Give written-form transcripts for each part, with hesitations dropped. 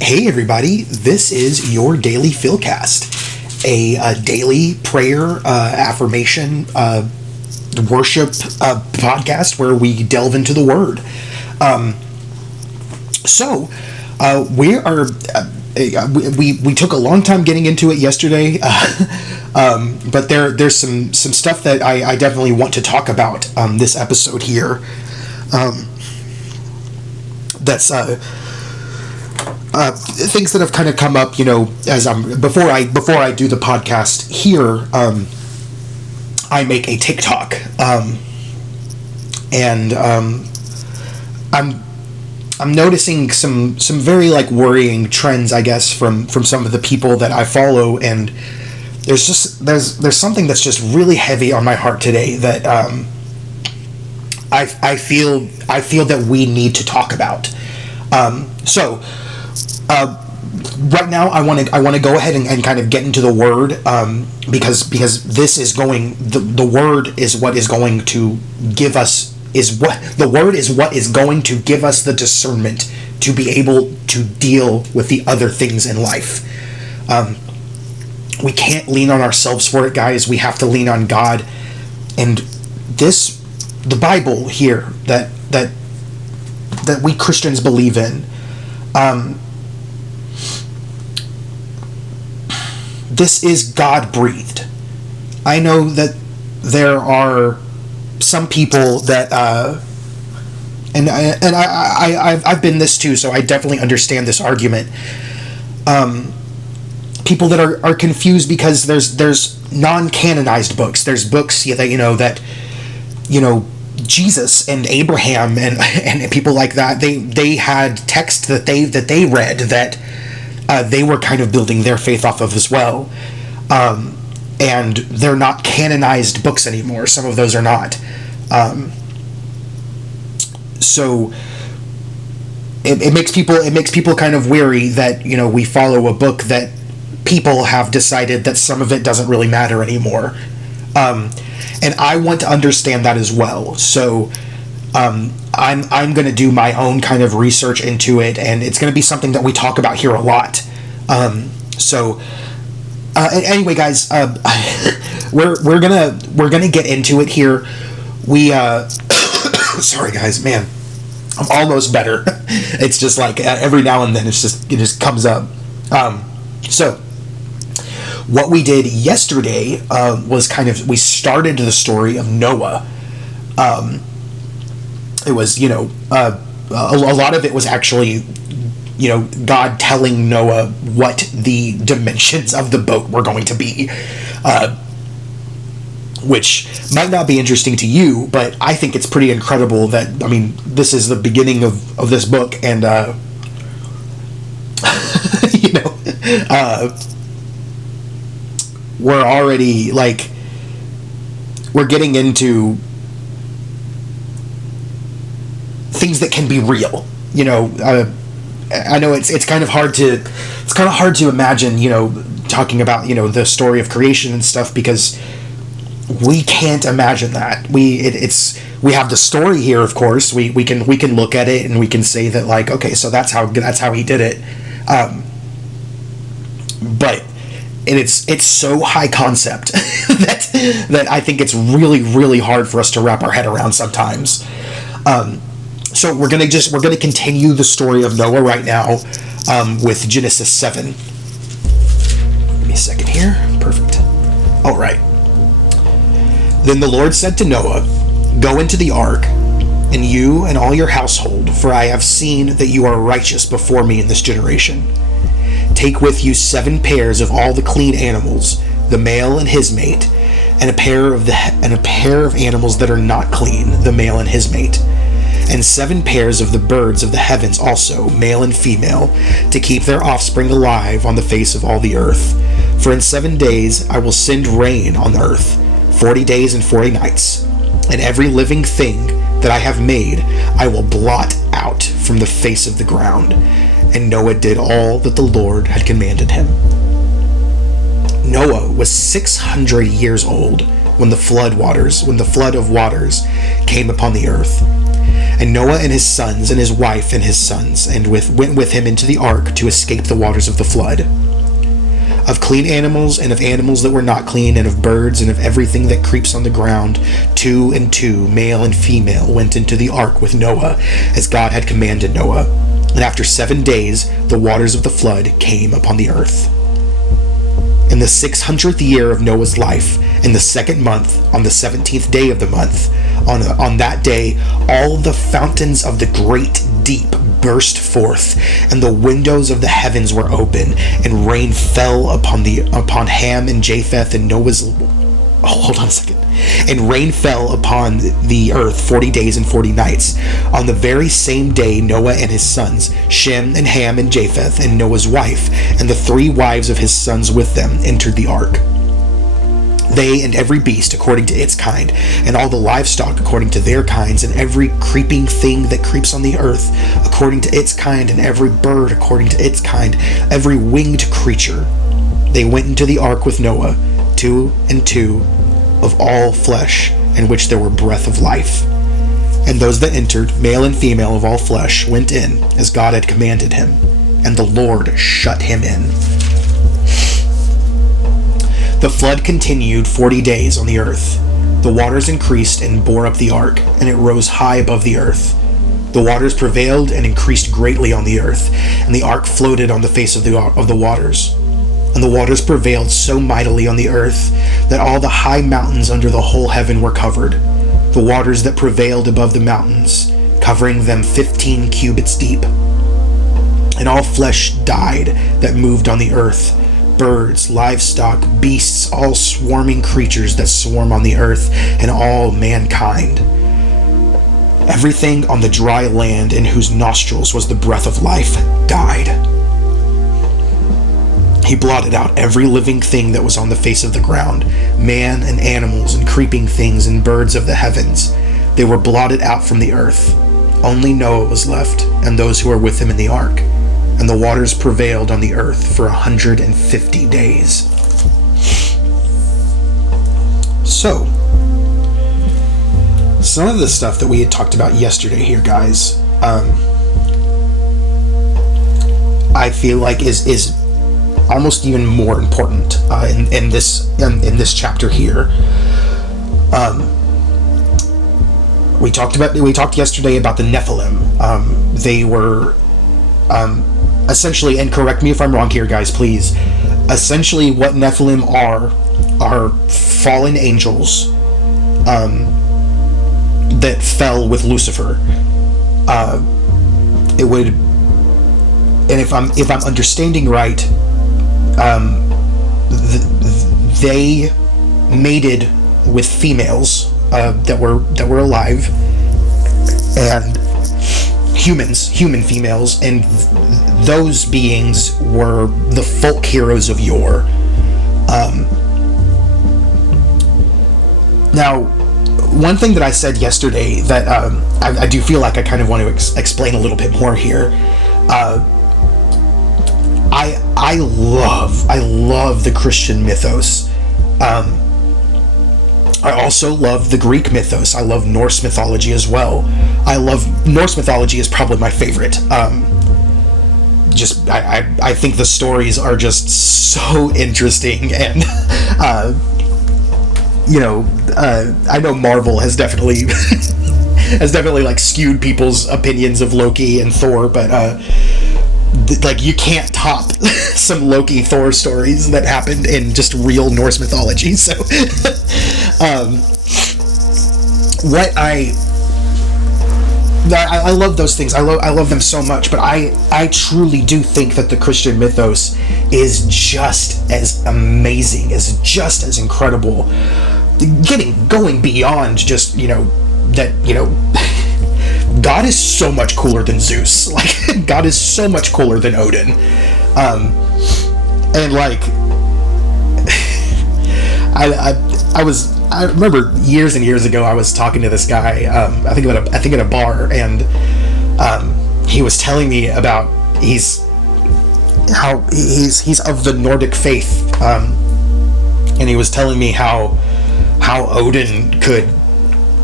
Hey everybody, this is your daily Philcast, a daily prayer, affirmation, worship podcast where we delve into the Word. We took a long time getting into it yesterday, but there's some stuff that I definitely want to talk about this episode here. That's things that have kind of come up, as before I do the podcast here. I make a TikTok, and I'm noticing some very worrying trends, I guess, from some of the people that I follow, and there's something that's just really heavy on my heart today that I feel that we need to talk about. Right now, I want to go ahead and kind of get into the Word, because this is the Word is what is going to give us what is going to give us the discernment to be able to deal with the other things in life. We can't lean on ourselves for it, guys. We have to lean on God, and the Bible here that we Christians believe in. This is God-breathed. I know that there are some people that, and I've been this too, so I definitely understand this argument. People that are confused because there's non-canonized books. There's books that Jesus and Abraham and people like that, they had text that they read that they were kind of building their faith off of as well. And they're not canonized books anymore. Some of those are not. So it makes people kind of weary that we follow a book that people have decided that some of it doesn't really matter anymore. And I want to understand that as well. So I'm going to do my own kind of research into it, and it's going to be something that we talk about here a lot. Anyway, guys, we're gonna get into it here. We sorry, guys, man, I'm almost better. It's just like every now and then it just comes up. So what we did yesterday was we started the story of Noah. It was a lot of it was actually God telling Noah what the dimensions of the boat were going to be, which might not be interesting to you, but I think it's pretty incredible that, this is the beginning of this book, and we're already we're getting into things that can be real. I know it's kind of hard to imagine, talking about, the story of creation and stuff, because we can't imagine that. We have the story here, of course. We can look at it and we can say that okay, so that's how he did it. But it's so high concept that I think it's really, really hard for us to wrap our head around sometimes. So we're gonna continue the story of Noah right now, with Genesis 7. Give me a second here. Perfect. All right. Then the Lord said to Noah, "Go into the ark, and you and all your household, for I have seen that you are righteous before me in this generation. Take with you 7 pairs of all the clean animals, the male and his mate, and a pair of animals that are not clean, the male and his mate, and 7 pairs of the birds of the heavens also, male and female, to keep their offspring alive on the face of all the earth. For in 7 days I will send rain on the earth, 40 days and 40 nights, and every living thing that I have made I will blot out from the face of the ground." And Noah did all that the Lord had commanded him. Noah was 600 years old when the flood of waters came upon the earth. And Noah and his sons and his wife and his sons went with him into the ark to escape the waters of the flood. Of clean animals and of animals that were not clean, and of birds and of everything that creeps on the ground, 2 and 2, male and female, went into the ark with Noah, as God had commanded Noah. And after 7 days, the waters of the flood came upon the earth. In the 600th year of Noah's life, in the 2nd month, on the 17th day of the month, on that day, all the fountains of the great deep burst forth, and the windows of the heavens were open, and rain fell upon Ham and Japheth and Noah's. Hold on a second. And rain fell upon the earth 40 days and 40 nights. On the very same day, Noah and his sons, Shem and Ham and Japheth, and Noah's wife, and the 3 wives of his sons with them, entered the ark. They and every beast according to its kind, and all the livestock according to their kinds, and every creeping thing that creeps on the earth according to its kind, and every bird according to its kind, every winged creature. They went into the ark with Noah, 2 and 2, of all flesh, in which there were breath of life. And those that entered, male and female of all flesh, went in, as God had commanded him, and the Lord shut him in. The flood continued 40 days on the earth. The waters increased and bore up the ark, and it rose high above the earth. The waters prevailed and increased greatly on the earth, and the ark floated on the face of the waters. And the waters prevailed so mightily on the earth that all the high mountains under the whole heaven were covered. The waters that prevailed above the mountains, covering them 15 cubits deep. And all flesh died that moved on the earth, birds, livestock, beasts, all swarming creatures that swarm on the earth, and all mankind. Everything on the dry land in whose nostrils was the breath of life died. He blotted out every living thing that was on the face of the ground, man and animals and creeping things and birds of the heavens. They were blotted out from the earth. Only Noah was left, and those who were with him in the ark. And the waters prevailed on the earth for 150 days. So, some of the stuff that we had talked about yesterday here, guys, I feel like is almost even more important in this chapter here. We talked yesterday about the Nephilim. They were essentially, and correct me if I'm wrong here, guys, please. Essentially, what Nephilim are fallen angels that fell with Lucifer. It would, and if I'm understanding right, they mated with females that were alive, and human females, and those beings were the folk heroes of yore. Now, one thing that I said yesterday that I do feel like I kind of want to explain a little bit more here. I love the Christian mythos. I also love the Greek mythos. I love Norse mythology as well. Norse mythology is probably my favorite. I think the stories are just so interesting, and I know Marvel has definitely like skewed people's opinions of Loki and Thor, but like you can't top some Loki Thor stories that happened in just real Norse mythology. So I love those things. I love them so much, but I truly do think that the Christian mythos is just as amazing, is just as incredible, going beyond just, God is so much cooler than Zeus. Like, God is so much cooler than Odin. And like, I remember years and years ago, I was talking to this guy, I think at a bar, and he was telling me about how he's of the Nordic faith, and he was telling me how Odin could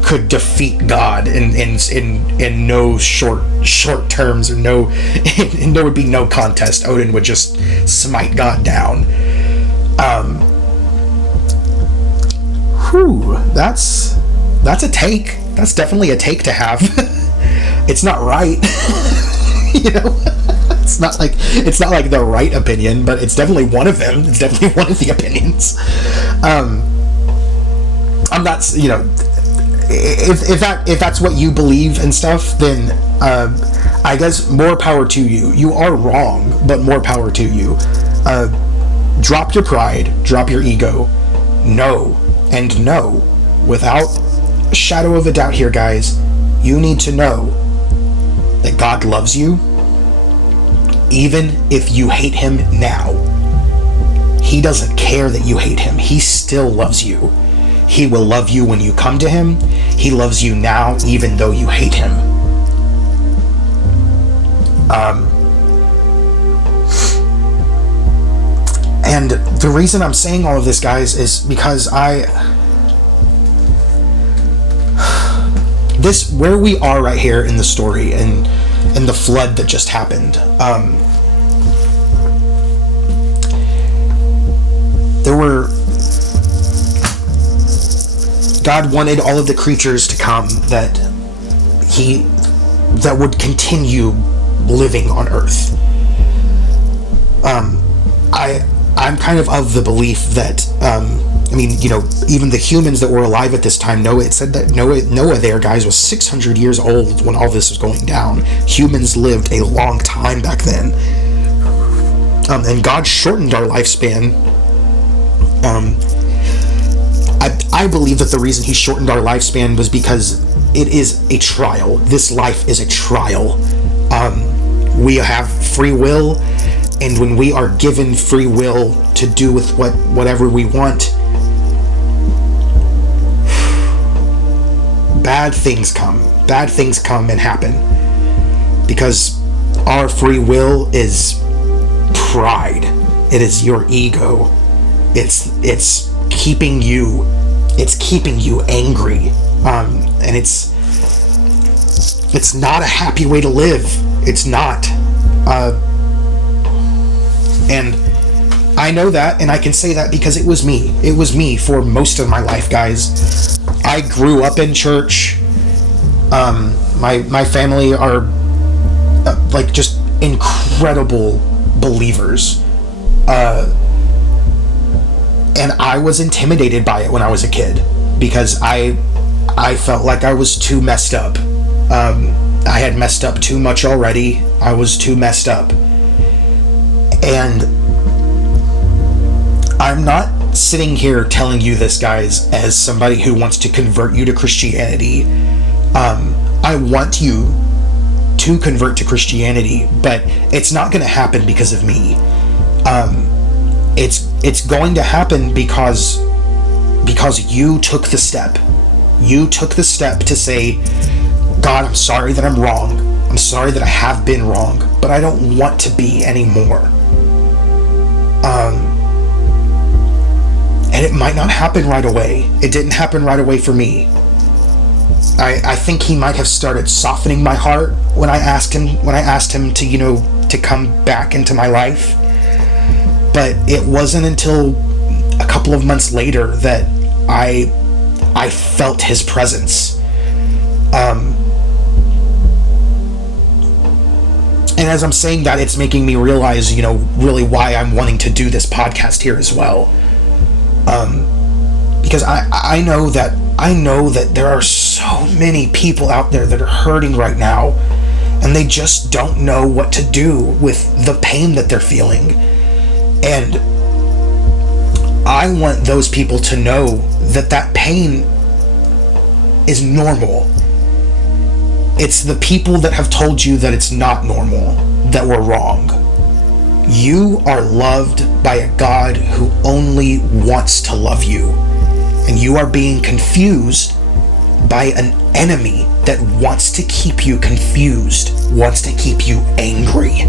could defeat God in no short terms, or no, and there would be no contest. Odin would just smite God down. That's a take. That's definitely a take to have. It's not right. It's not like the right opinion, but it's definitely one of them. It's definitely one of the opinions. I'm not, if that's what you believe and stuff, then I guess more power to you. You are wrong, but more power to you. Drop your pride, drop your ego. Know, without a shadow of a doubt here, guys, you need to know that God loves you, even if you hate him now. He doesn't care that you hate him. He still loves you. He will love you when you come to him. He loves you now, even though you hate him. And the reason I'm saying all of this, guys, is because where we are right here in the story, and the flood that just happened, God wanted all of the creatures to come that would continue living on Earth. I'm kind of the belief that, even the humans that were alive at this time, it said that Noah there, guys, was 600 years old when all this was going down. Humans lived a long time back then. And God shortened our lifespan. I believe that the reason he shortened our lifespan was because it is a trial. This life is a trial. We have free will, and when we are given free will to do with whatever we want, bad things come and happen, because our free will is pride. It is your ego. It's keeping you angry, and it's not a happy way to live. It's not. And I know that, and I can say that because it was me. It was me for most of my life, guys. I grew up in church. My family are just incredible believers. And I was intimidated by it when I was a kid, because I felt like I was too messed up. I had messed up too much already. I was too messed up. And I'm not sitting here telling you this, guys, as somebody who wants to convert you to Christianity. I want you to convert to Christianity, but it's not going to happen because of me. It's going to happen because you took the step. You took the step to say, God, I'm sorry that I'm wrong. I'm sorry that I have been wrong, but I don't want to be anymore. And it might not happen right away. It didn't happen right away for me. I think he might have started softening my heart when I asked him to come back into my life. But it wasn't until a couple of months later that I felt his presence. And as I'm saying that, it's making me realize, really why I'm wanting to do this podcast here as well. Because I know that there are so many people out there that are hurting right now, and they just don't know what to do with the pain that they're feeling. And I want those people to know that pain is normal. It's the people that have told you that it's not normal that were wrong. You are loved by a God who only wants to love you. And you are being confused by an enemy that wants to keep you confused, wants to keep you angry.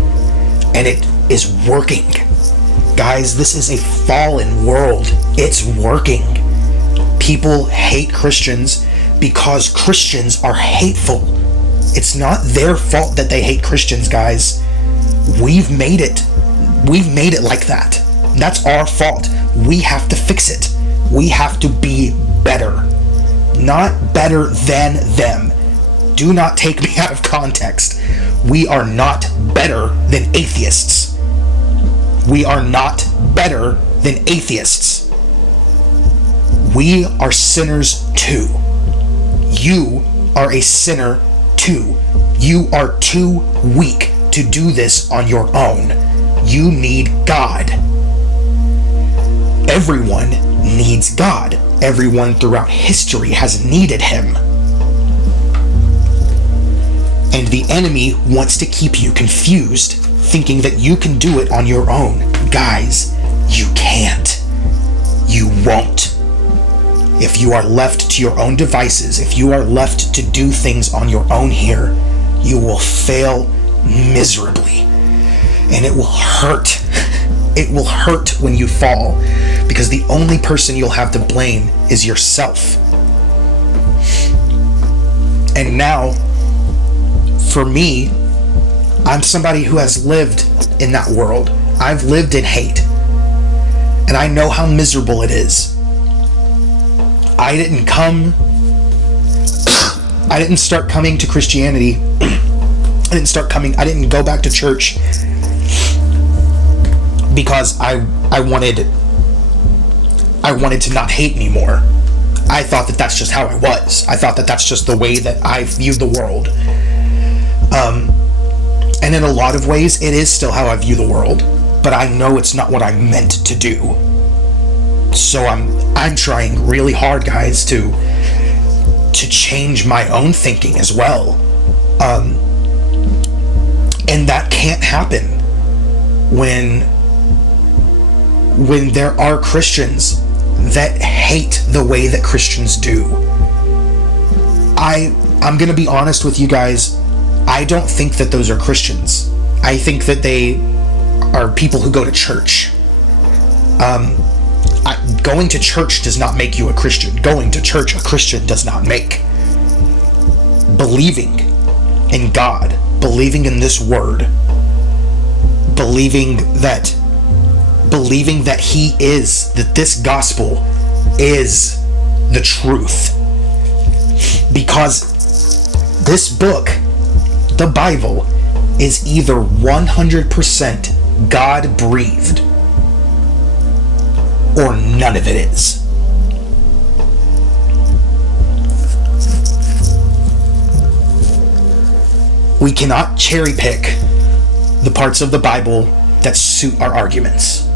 And it is working. Guys, this is a fallen world. It's working. People hate Christians because Christians are hateful. It's not their fault that they hate Christians, guys. We've made it. We've made it like that. That's our fault. We have to fix it. We have to be better. Not better than them. Do not take me out of context. We are not better than atheists. We are not better than atheists. We are sinners too. You are a sinner too. You are too weak to do this on your own. You need God. Everyone needs God. Everyone throughout history has needed him. And the enemy wants to keep you confused, thinking that you can do it on your own. Guys, you can't. You won't. If you are left to your own devices, if you are left to do things on your own here, you will fail miserably. And it will hurt. It will hurt when you fall, because the only person you'll have to blame is yourself. And now, for me, I'm somebody who has lived in that world. I've lived in hate. And I know how miserable it is. I didn't start coming to Christianity. I didn't go back to church because I wanted to not hate anymore. I thought that that's just how I was. I thought that that's just the way that I viewed the world. And in a lot of ways, it is still how I view the world. But I know it's not what I meant to do. So I'm trying really hard, guys, to change my own thinking as well. And that can't happen when there are Christians that hate the way that Christians do. I'm gonna be honest with you guys. I don't think that those are Christians. I think that they are people who go to church. Going to church does not make you a Christian. Going to church a Christian does not make. Believing in God, believing in this word, believing that he is, that this gospel is the truth. Because this book, the Bible, is either 100% God-breathed or none of it is. We cannot cherry pick the parts of the Bible that suit our arguments.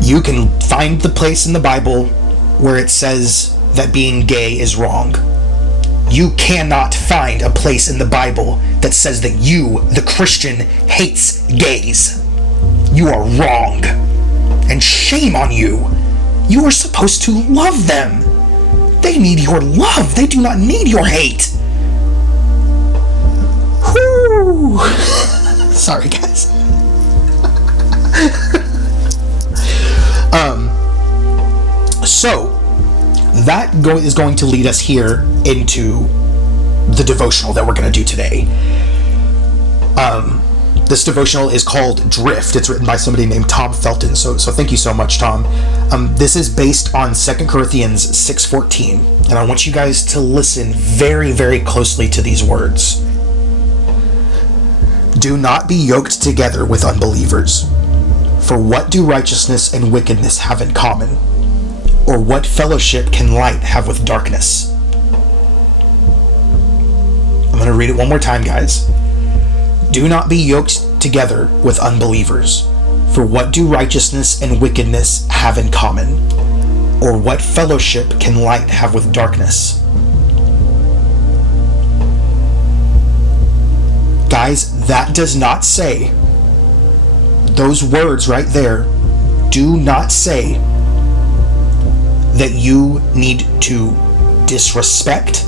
You can find the place in the Bible where it says that being gay is wrong. You cannot find a place in the Bible that says that you, the Christian, hates gays. You are wrong. And shame on you. You are supposed to love them. They need your love. They do not need your hate. Whew. Sorry, guys. So that is going to lead us here into the devotional that we're going to do today. This devotional is called Drift. It's written by somebody named Tom Felton. So thank you so much, Tom. This is based on 2 Corinthians 6:14, and I want you guys to listen very, very closely to these words. Do not be yoked together with unbelievers. For what do righteousness and wickedness have in common? Or what fellowship can light have with darkness? I'm going to read it one more time, guys. Do not be yoked together with unbelievers. For what do righteousness and wickedness have in common? Or what fellowship can light have with darkness? Guys, that does not say, those words right there do not say that you need to disrespect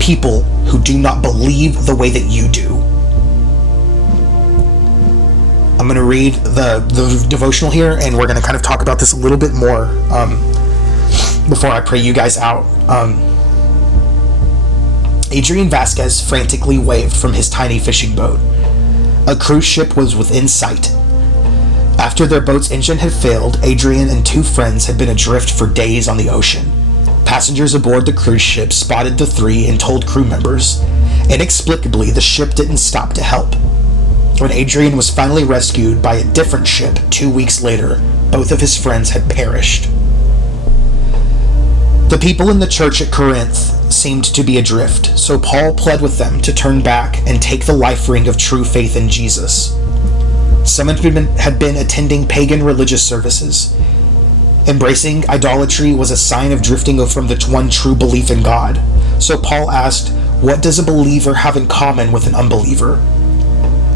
people who do not believe the way that you do. I'm going to read the devotional here, and we're going to kind of talk about this a little bit more. before I pray you guys out. Adrian Vasquez frantically waved from his tiny fishing boat. A cruise ship was within sight. After their boat's engine had failed, Adrian and two friends had been adrift for days on the ocean. Passengers aboard the cruise ship spotted the three and told crew members. Inexplicably, the ship didn't stop to help. When Adrian was finally rescued by a different ship 2 weeks later, both of his friends had perished. The people in the church at Corinth seemed to be adrift, so Paul pled with them to turn back and take the life ring of true faith in Jesus. Some had been attending pagan religious services. Embracing idolatry was a sign of drifting from the one true belief in God. So Paul asked, what does a believer have in common with an unbeliever?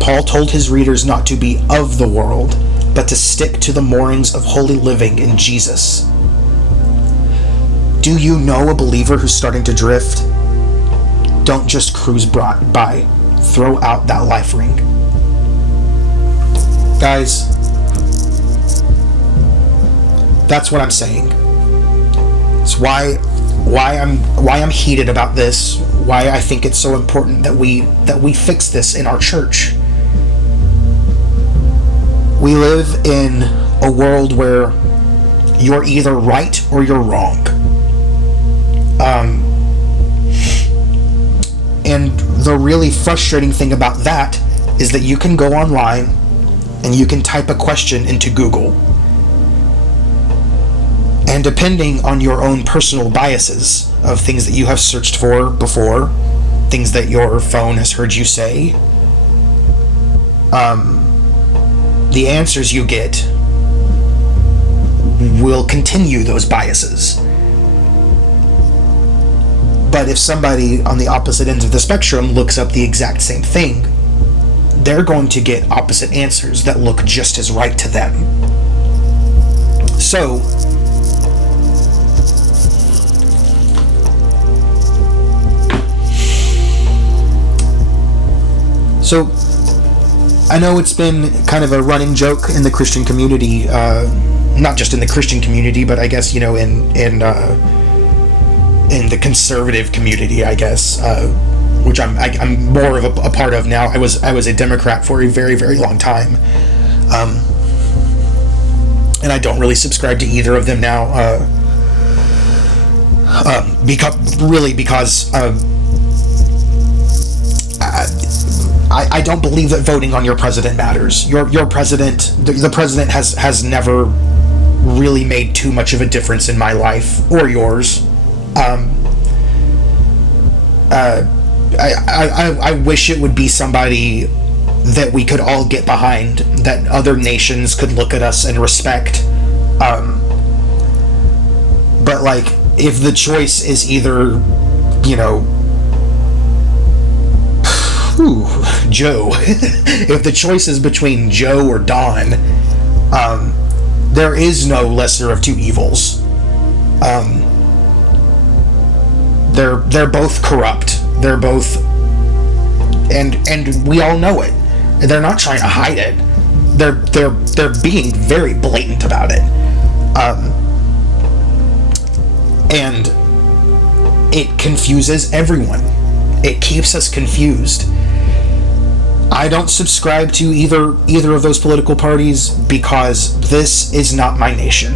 Paul told his readers not to be of the world, but to stick to the moorings of holy living in Jesus. Do you know a believer who's starting to drift? Don't just cruise by. Throw out that life ring. Guys, that's what I'm saying. It's why I'm heated about this. Why I think it's so important that we fix this in our church. We live in a world where you're either right or you're wrong. And the really frustrating thing about that is that you can go online and you can type a question into Google. And depending on your own personal biases of things that you have searched for before, things that your phone has heard you say, the answers you get will continue those biases. But if somebody on the opposite ends of the spectrum looks up the exact same thing, they're going to get opposite answers that look just as right to them. So, I know it's been kind of a running joke in the Christian community, not just in the Christian community, but I guess, in the conservative community, I guess, which I'm more of a part of now. I was a Democrat for a very, very long time, and I don't really subscribe to either of them now, because I don't believe that voting on your president matters. Your president, the president has never really made too much of a difference in my life or yours. I wish it would be somebody that we could all get behind, that other nations could look at us and respect. But like, if the choice is either, Joe, if the choice is between Joe or Don, there is no lesser of two evils. They're both corrupt. They're both, and we all know it. They're not trying to hide it. They're being very blatant about it. And it confuses everyone. It keeps us confused. I don't subscribe to either of those political parties because this is not my nation.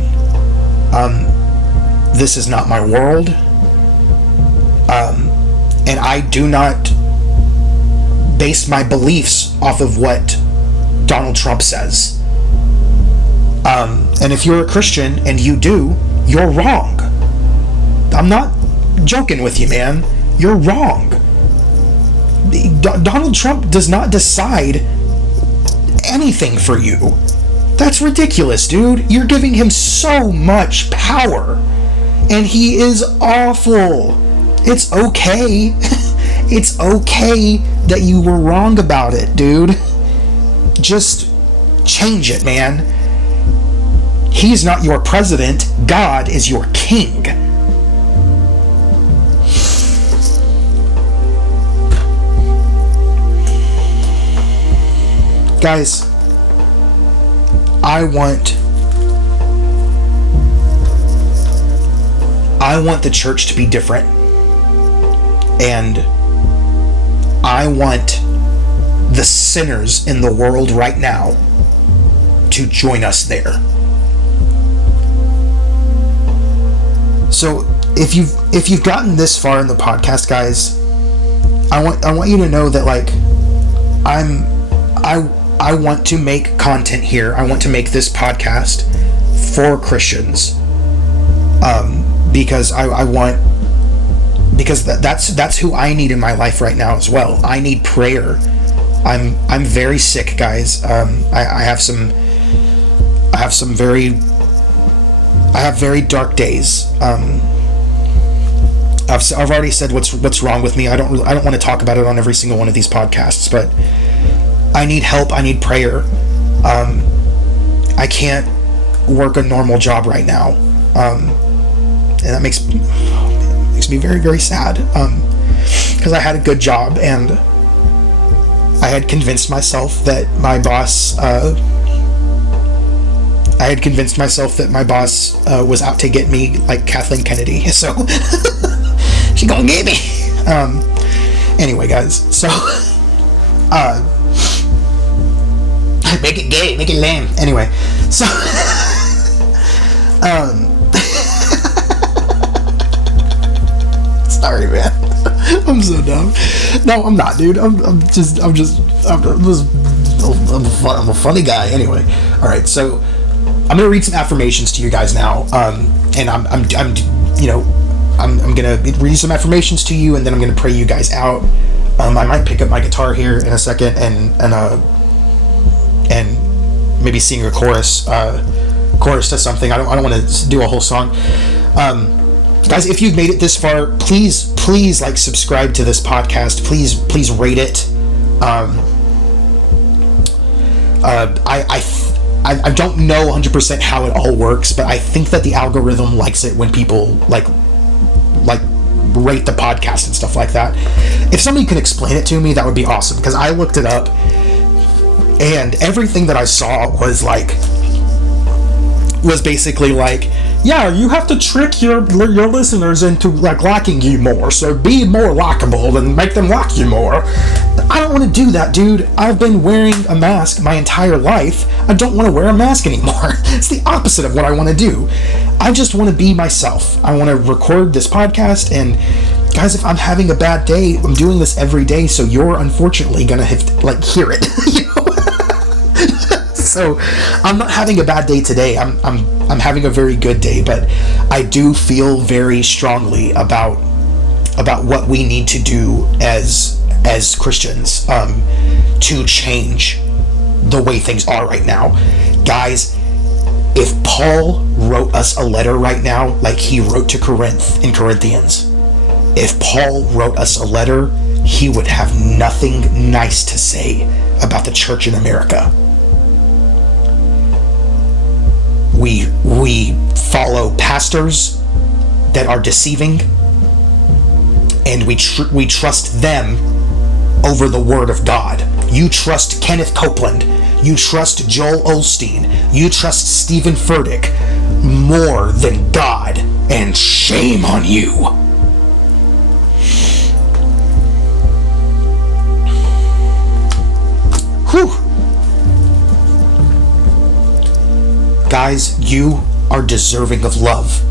This is not my world. And I do not base my beliefs off of what Donald Trump says. And if you're a Christian and you do, you're wrong. I'm not joking with you, man. You're wrong. Donald Trump does not decide anything for you. That's ridiculous, dude. You're giving him so much power. And he is awful. It's okay. It's okay that you were wrong about it, dude. Just change it, man. He's not your president. God is your king. Guys, I want the church to be different. And I want the sinners in the world right now to join us there. So if you've gotten this far in the podcast, guys, I want you to know that, like, I want to make content here. I want to make this podcast for Christians, because that's who I need in my life right now as well. I need prayer. I'm very sick, guys. I have very dark days. I've already said what's wrong with me. I don't want to talk about it on every single one of these podcasts, but I need help. I need prayer. I can't work a normal job right now, and that makes me very, very sad, because I had a good job and I had convinced myself that my boss was out to get me like Kathleen Kennedy, so she gonna get me. Anyway, guys, so make it gay, make it lame. Anyway, so sorry, man. I'm so dumb. No, I'm not, dude. I'm a funny guy. Anyway, all right. So I'm gonna read some affirmations to you guys now. And I'm gonna read some affirmations to you, and then I'm gonna pray you guys out. I might pick up my guitar here in a second and maybe sing a chorus to something. I don't want to do a whole song. Guys, if you've made it this far, please like subscribe to this podcast. Please rate it. I don't know 100% how it all works, but I think that the algorithm likes it when people like rate the podcast and stuff like that. If somebody can explain it to me, that would be awesome, because I looked it up and everything that I saw was basically like, yeah, you have to trick your listeners into like liking you more, so be more likable and make them like you more. I don't want to do that, dude. I've been wearing a mask my entire life. I don't want to wear a mask anymore. It's the opposite of what I want to do. I just want to be myself. I want to record this podcast, and guys, if I'm having a bad day, I'm doing this every day, so you're unfortunately gonna have to, like, hear it. You know? So I'm not having a bad day today. I'm having a very good day, but I do feel very strongly about what we need to do as Christians to change the way things are right now. Guys, if Paul wrote us a letter right now, like he wrote to Corinth in Corinthians, if Paul wrote us a letter, he would have nothing nice to say about the church in America. We follow pastors that are deceiving, and we trust them over the word of God. You trust Kenneth Copeland, you trust Joel Osteen, you trust Stephen Furtick more than God, and shame on you. Whew. Guys, you are deserving of love.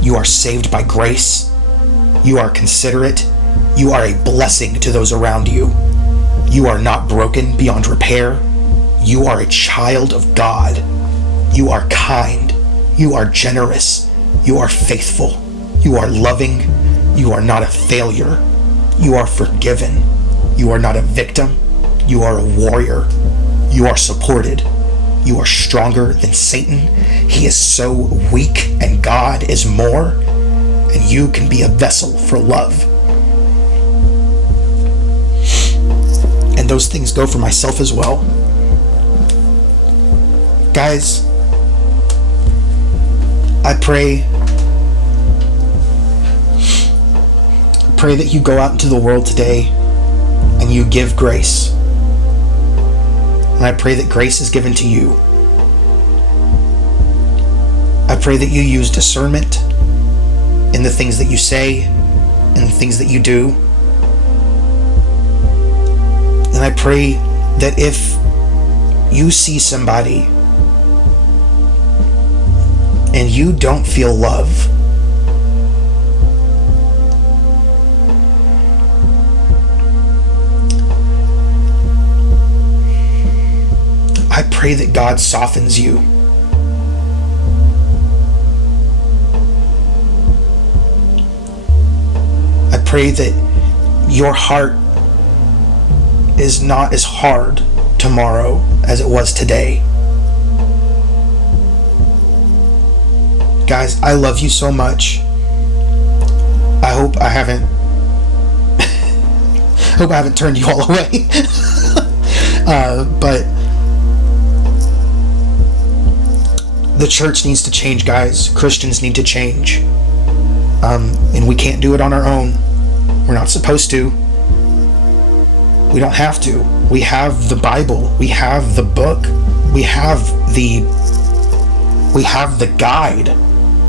You are saved by grace. You are considerate. You are a blessing to those around you. You are not broken beyond repair. You are a child of God. You are kind. You are generous. You are faithful. You are loving. You are not a failure. You are forgiven. You are not a victim. You are a warrior. You are supported. You are stronger than Satan. He is so weak, and God is more, and you can be a vessel for love. And those things go for myself as well. Guys, I pray that you go out into the world today and you give grace. And I pray that grace is given to you. I pray that you use discernment. in the things that you say and the things that you do. And I pray that if you see somebody and you don't feel love, I pray that God softens you. I pray that your heart is not as hard tomorrow as it was today. Guys, I love you so much. I hope I haven't turned you all away. But the church needs to change, guys. Christians need to change. And we can't do it on our own. We're not supposed to. We don't have to. We have the Bible. We have the book. We have the guide,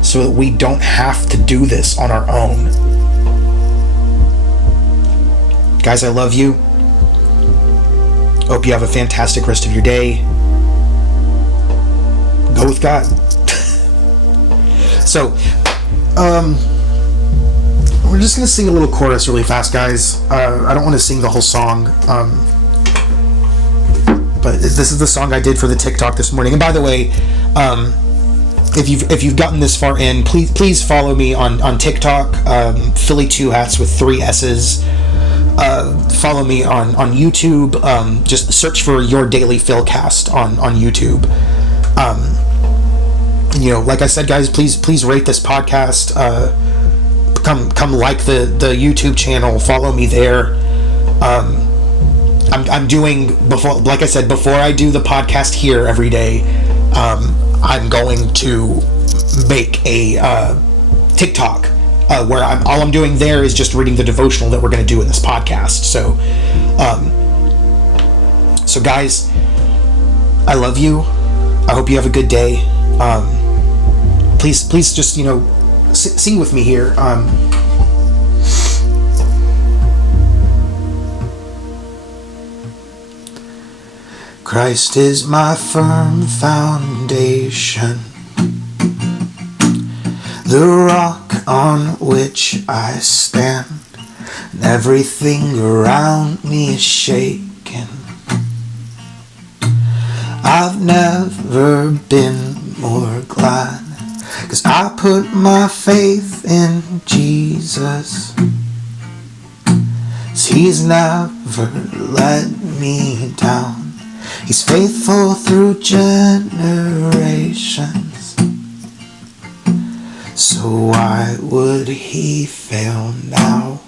so that we don't have to do this on our own. Guys, I love you. Hope you have a fantastic rest of your day. Go with God. So, we're just going to sing a little chorus really fast, guys. I don't want to sing the whole song. But this is the song I did for the TikTok this morning. And by the way, if you've gotten this far in, please follow me on TikTok, Philly 2 hats with 3 S's. Follow me on YouTube. Just search for Your Daily Philcast on YouTube. Like I said, guys, please rate this podcast. Come like the YouTube channel. Follow me there. I'm doing, like I said, before I do the podcast here every day, I'm going to make a TikTok where all I'm doing there is just reading the devotional that we're going to do in this podcast. So guys, I love you. I hope you have a good day. Please just sing with me here. Christ is my firm foundation, the rock on which I stand, and everything around me is shaken. I've never been more glad, 'cause I put my faith in Jesus. 'Cause He's never let me down. He's faithful through generations. So why would He fail now?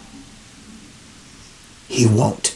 He won't.